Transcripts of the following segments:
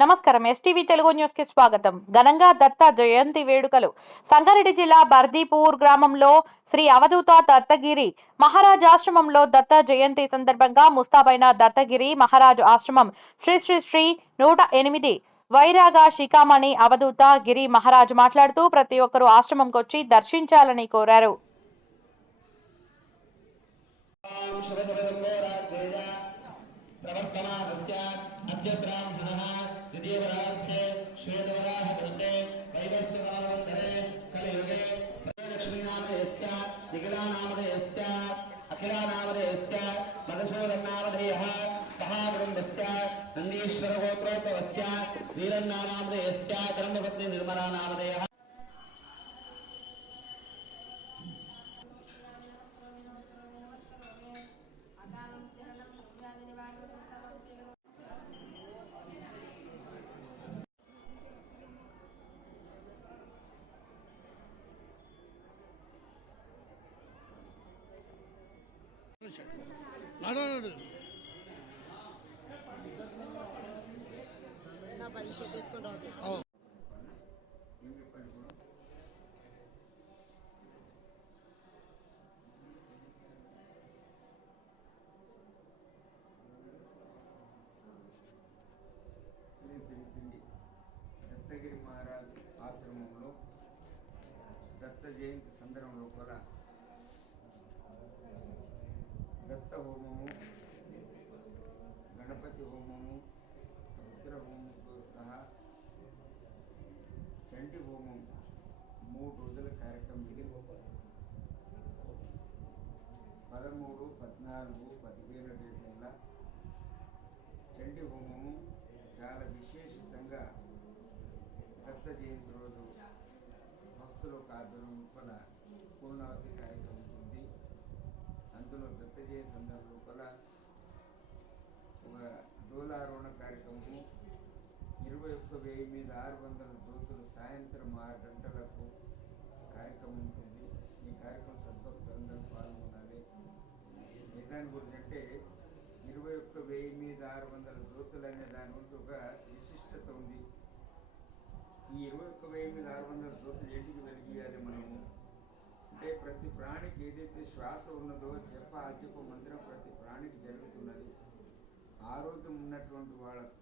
నమస్కారం. STV Telugu news కి స్వాగతం. ఘనంగా దత్త జయంతి వేడుకలు. సంగారెడ్డి జిల్లా బర్దీపూర్ గ్రామంలో శ్రీ అవధూత దత్తగిరి మహారాజ్ ఆశ్రమంలో దత్త జయంతి సందర్భంగా ముస్తాబైన దత్తగిరి మహారాజ్ ఆశ్రమం శ్రీ శ్రీ శ్రీ 108 వైరాగ శిఖామణి అవధూత గిరి మహారాజ్ మాట్లాడుతూ ప్రతి ఒక్కరూ ఆశ్రమంకి వచ్చి దర్శించాలని కోరారు. నందీశ్వర గోత్రోద్భవస్య వీరన్నానామధేయస్య ధర్మపత్ని నిర్మలా నామధేయః దత్తగిరి మహారాజ్ ఆశ్రమంలో దత్త జయంతి సందర్భంలో కూడా దత్త హోమము, గణపతి హోమము, రుద్ర హోమంతో సహా చంటి హోమం 3 రోజుల కార్యక్రమం జరిగింది. 13, 14, 15 డేట్ల చంటి హోమము చాలా విశేషంగా దత్త జయంతి రోజు భక్తులకు ఆధ్వర్యం లోపల పూర్ణావతి కార్యక్రమం ఉంటుంది. అందులో దత్త జయంతి సందర్భంలో కూడా ఒక డోలారోహణ కార్యక్రమము 21,000 మీద 600 జ్యోతులు సాయంత్రం 6 గంటలకు కార్యక్రమం ఉంటుంది. ఈ కార్యక్రమం సద్భక్తులందరూ పాల్గొనాలి. దాని గురించి అంటే 21,000 మీద 600 జ్యోతులు అనే దాని గురించి ఒక విశిష్టత ఉంది. ఈ 21,000 మీద 600 జ్యోతులు ఏంటికి వెలిగియాలి మనము అంటే ప్రతి ప్రాణికి ఏదైతే శ్వాస ఉన్నదో జప అజప మంత్రం ప్రతి ప్రాణికి జరుగుతున్నది. ఆరోగ్యం ఉన్నటువంటి వాళ్ళకు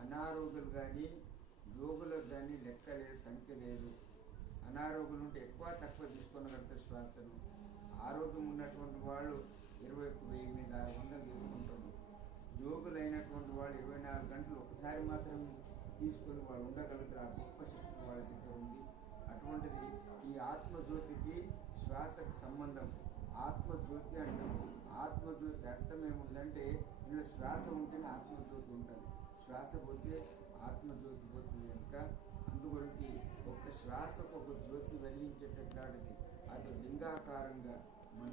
అనారోగ్యులు కానీ యోగులకు కానీ లెక్క లేదు, సంఖ్య లేదు. అనారోగ్యులు ఉంటే ఎక్కువ తక్కువ తీసుకొనగలుగుతారు శ్వాసను. ఆరోగ్యం ఉన్నటువంటి వాళ్ళు 21,000 మీద 600 తీసుకుంటారు. యోగులైనటువంటి వాళ్ళు 24 గంటలు ఒకసారి మాత్రం తీసుకొని వాళ్ళు ఉండగలుగుతారు. ఆ గొప్ప శక్తి వాళ్ళ దగ్గర ఉంది. అటువంటిది ఈ ఆత్మజ్యోతికి శ్వాసకు సంబంధం. ఆత్మజ్యోతి అంటాం. ఆత్మజ్యోతి అర్థం ఏముందంటే ఇందులో శ్వాస ఉంటేనే ఆత్మజ్యోతి ఉంటుంది. శ్వాస పోతే ఆత్మజ్యోతి పోతుంది కనుక అందుగురించి ఒక శ్వాసకు ఒక జ్యోతి వెలిగించేటట్లాంటిది అది లింగాకారంగా మన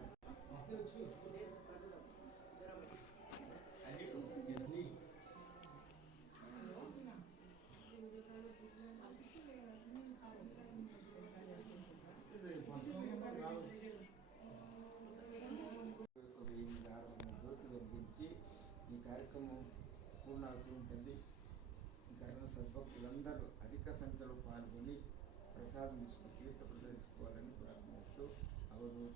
జ్యోతి వెలిగించి ఈ కార్యక్రమం పూర్ణావతి ఉంటుంది. ఈ కార్యక్రమం సద్భక్తులందరూ అధిక సంఖ్యలో పాల్గొని ప్రసాదం తీసుకుని తీర్థ ప్రదర్శించుకోవాలని ప్రార్థిస్తూ అవధూత